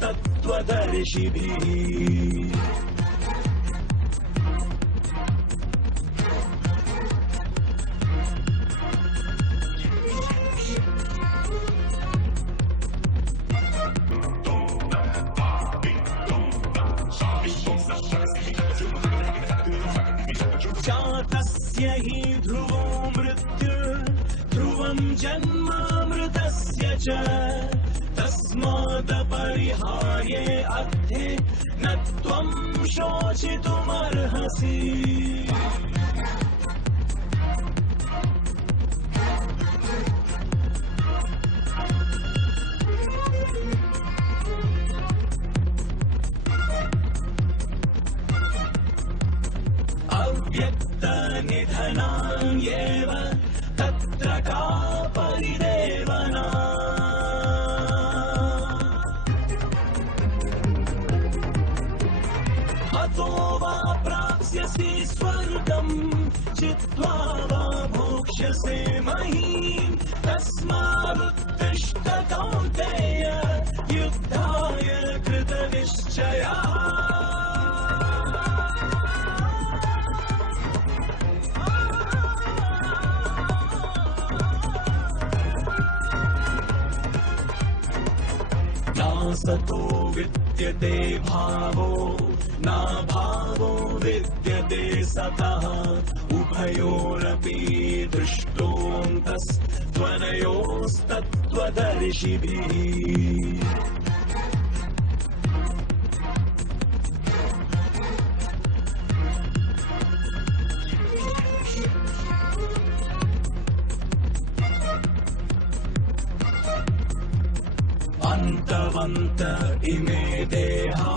तत्त्वदर्शिभिः। जातस्य हि ध्रुवो मृत्युर्ध्रुवं जन्मामृतस्य च तस्मादपरिहार्ये अध्ये न त्वं शोचितुमर्हसि। अव्यक्तनिधनान्येव तत्र का परिदेवना। हतो वा प्राप्स्यसि स्वर्गं चित्वा वा भोक्ष्यसे महीम्। तस्मादुत्तिष्ठ कौन्तेय युद्धाय कृतनिश्चयः। सतो विद्यते भावो न भावो विद्यते सतः उभयोरपि दृष्टोऽन्तस्त्वनयोस्तत्त्वदर्शिभिः। अन्तवन्त इमे देहा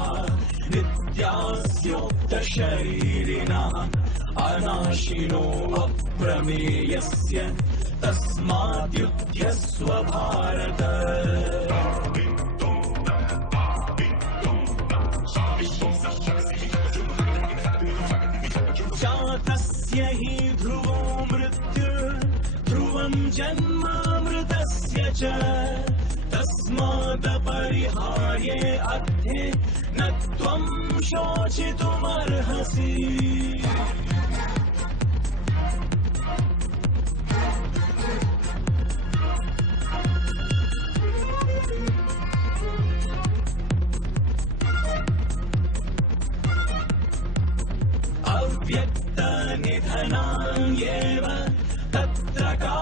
नित्यास्योक्तशरीरिणः अनाशिनो अप्रमेयस्य तस्माद्युध्यस्व भारत। जातस्य हि ध्रुवो मृत्युर्ध्रुवं जन्मामृतस्य च तस्मादपरिहार्ये अध्ये न त्वं शोचितुमर्हसि। अव्यक्तनिधनान्येव तत्र का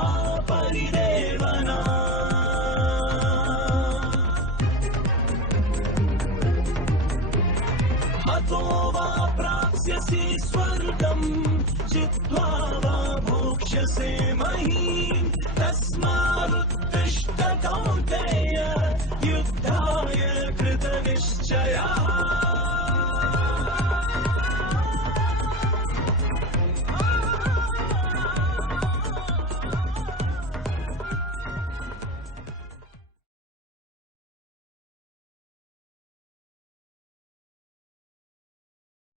परिदेवना। हतो वा प्राप्स्यसि स्वर्गं चित्वा वा भोक्ष्यसे महीम्। तस्मादुत्तिष्ठ कौन्तेय युद्धाय कृतनिश्चयः।